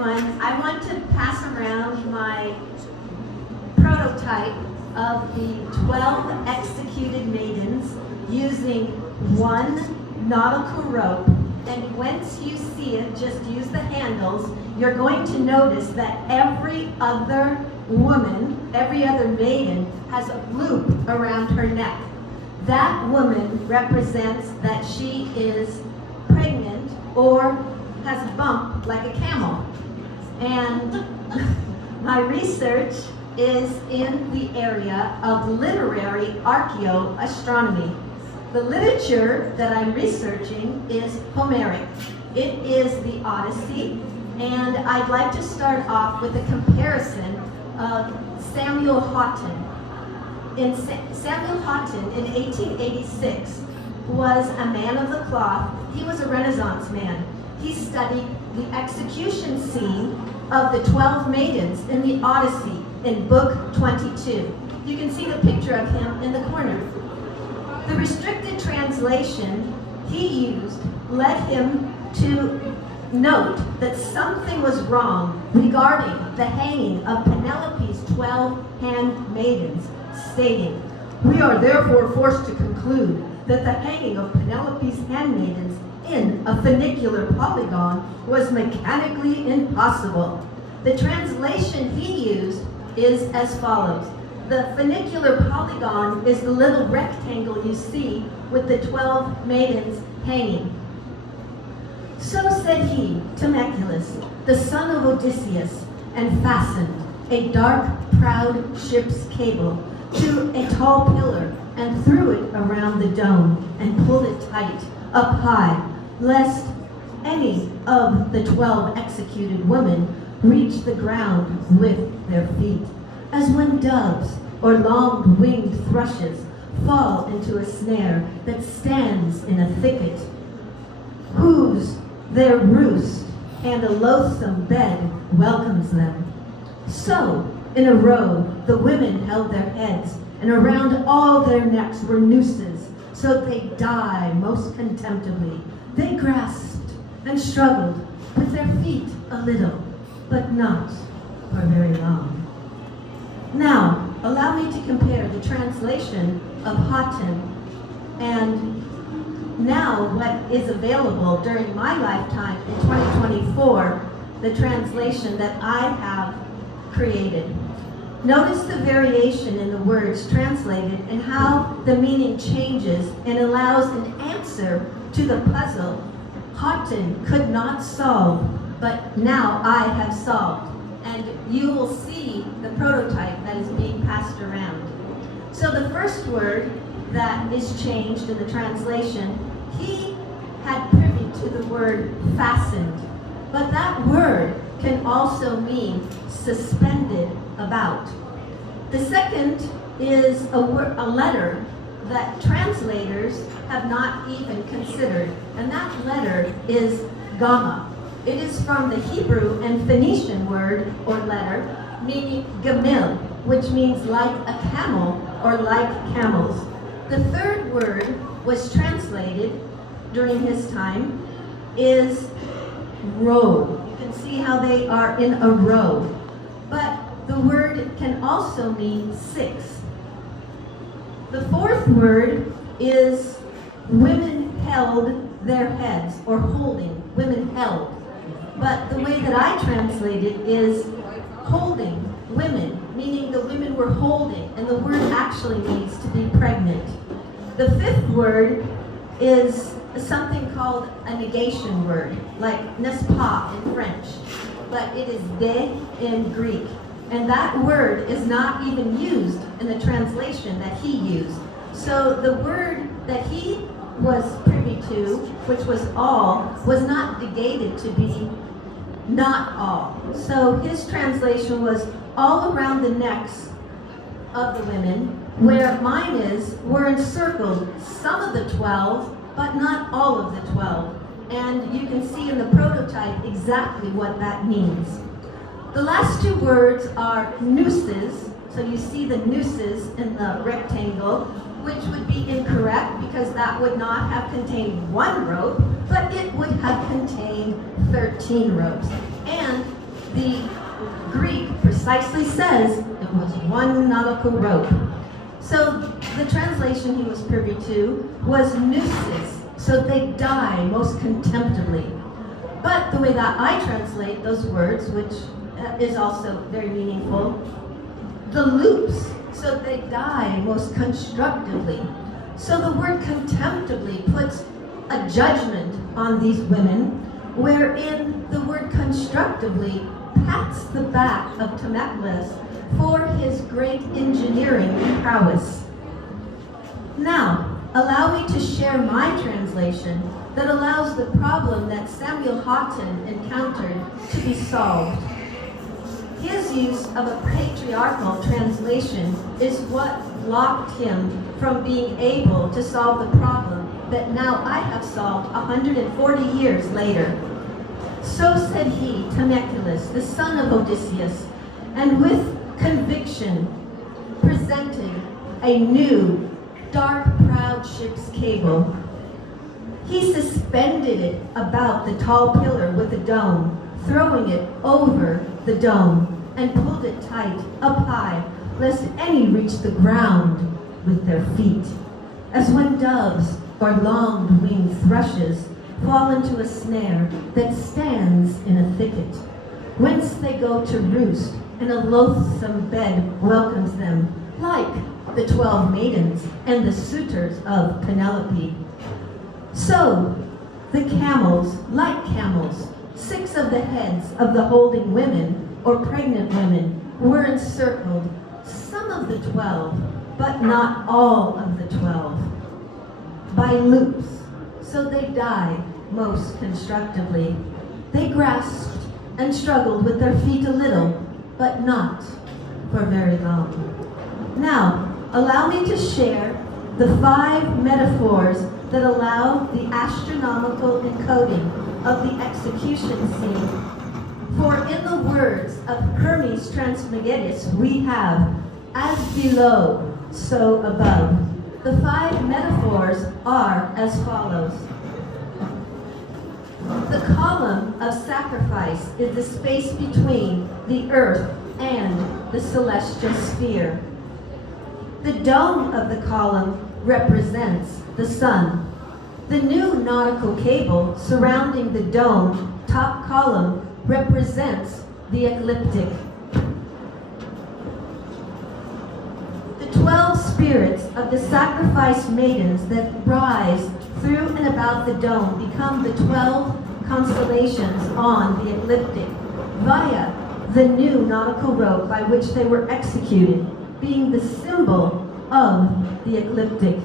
everyone. I want to pass around my prototype of the 12 executed maidens using one nautical rope. And once you see it, just use the handles. You're going to notice that every other woman, every other maiden has a loop around her neck. That woman represents that she is pregnant or has a bump like a camel. And my research is in the area of literary archaeoastronomy. The literature that I'm researching is Homeric. It is the Odyssey, and I'd like to start off with a comparison of Samuel Haughton. Samuel Haughton in 1886 was a man of the cloth. He was a Renaissance man. He studied the execution scene of the 12 Maidens in the Odyssey in Book 22. You can see the picture of him in the corner. The restricted translation he used led him to note that something was wrong regarding the hanging of Penelope's 12 handmaidens, stating, "We are therefore forced to conclude that the hanging of Penelope's handmaidens in a funicular polygon was mechanically impossible." The translation he used is as follows. The funicular polygon is the little rectangle you see with the 12 maidens hanging. So said he, Temeculus, the son of Odysseus, and fastened a dark, proud ship's cable to a tall pillar and threw it around the dome and pulled it tight up high, lest any of the 12 executed women reach the ground with their feet, as when doves or long-winged thrushes fall into a snare that stands in a thicket, whose their roost and a loathsome bed welcomes them. So, in a row, the women held their heads, and around all their necks were nooses, so they die most contemptibly. They grasped and struggled with their feet a little, but not for very long. Now, allow me to compare the translation of Haughton and now what is available during my lifetime in 2024, the translation that I have created. Notice the variation in the words translated and how the meaning changes and allows an answer to the puzzle Haughton could not solve, but now I have solved. And you will see the prototype that is being passed around. So the first word that is changed in the translation, he had privy to the word fastened, but that word can also mean suspended about. The second is a letter that translators have not even considered, and that letter is gamma. It is from the Hebrew and Phoenician word or letter, meaning gamil, which means like a camel or like camels. The third word was translated during his time is row. You can see how they are in a row. But the word can also mean six. The fourth word is women held their heads, or holding, women held. But the way that I translate it is holding women, meaning the women were holding, and the word actually means to be pregnant. The fifth word is something called a negation word, like n'est-ce pas in French, but it is de in Greek. And that word is not even used in the translation that he used. So the word that he was privy to, which was all, was not negated to be not all. So his translation was all around the necks of the women, where mine is, were encircled some of the 12, but not all of the 12. And you can see in the prototype exactly what that means. The last two words are nooses. So you see the nooses in the rectangle, which would be incorrect because that would not have contained one rope, but it would have contained 13 ropes. And The Greek precisely says it was one nautical rope. So the translation he was privy to was nooses, so they die most contemptibly. But the way that I translate those words, which is also very meaningful, the loops, so they die most constructively. So the word contemptibly puts a judgment on these women, wherein the word constructively pats the back of Themistocles for his great engineering prowess. Now, allow me to share my translation that allows the problem that Samuel Haughton encountered to be solved. His use of a patriarchal translation is what blocked him from being able to solve the problem that now I have solved 140 years later. So said he, Themistocles, the son of Odysseus, and with conviction presented a new, dark, proud ship's cable. He suspended it about the tall pillar with the dome, throwing it over the dome, and pulled it tight, up high, lest any reach the ground with their feet. As when doves or long-winged thrushes fall into a snare that stands in a thicket, whence they go to roost, and a loathsome bed welcomes them, like the 12 maidens and the suitors of Penelope. So the camels, like camels, 6 of the heads of the holding women, or pregnant women, were encircled, some of the 12, but not all of the 12, by loops, so they died most constructively. They grasped and struggled with their feet a little, but not for very long. Now, allow me to share the 5 metaphors that allow the astronomical encoding of the execution scene. For in the words of Hermes Trismegistus, we have, as below, so above. The 5 metaphors are as follows. The column of sacrifice is the space between the earth and the celestial sphere. The dome of the column represents the sun. The new nautical cable surrounding the dome top column represents the ecliptic. The 12 spirits of the sacrificed maidens that rise through and about the dome become the 12 constellations on the ecliptic via the new nautical rope by which they were executed, being the symbol of the ecliptic.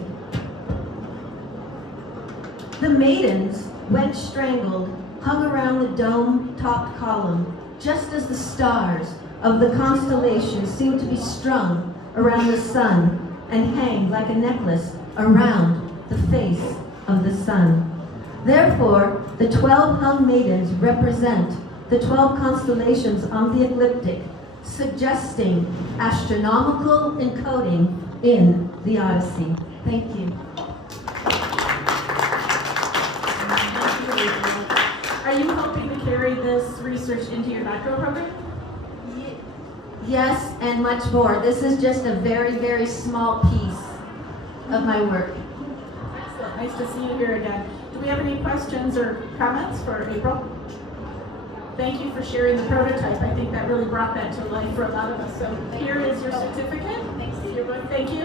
The maidens, when strangled, hung around the dome-topped column, just as the stars of the constellations seem to be strung around the sun and hang like a necklace around the face of the sun. Therefore, the 12 hung maidens represent the 12 constellations on the ecliptic, suggesting astronomical encoding in the Odyssey. Thank you. Are you hoping to carry this research into your doctoral program? Yes, and much more. This is just a very, very small piece of my work. Excellent. Nice to see you here again. Do we have any questions or comments for April? Thank you for sharing the prototype. I think that really brought that to life for a lot of us. So here is your certificate. Thank you.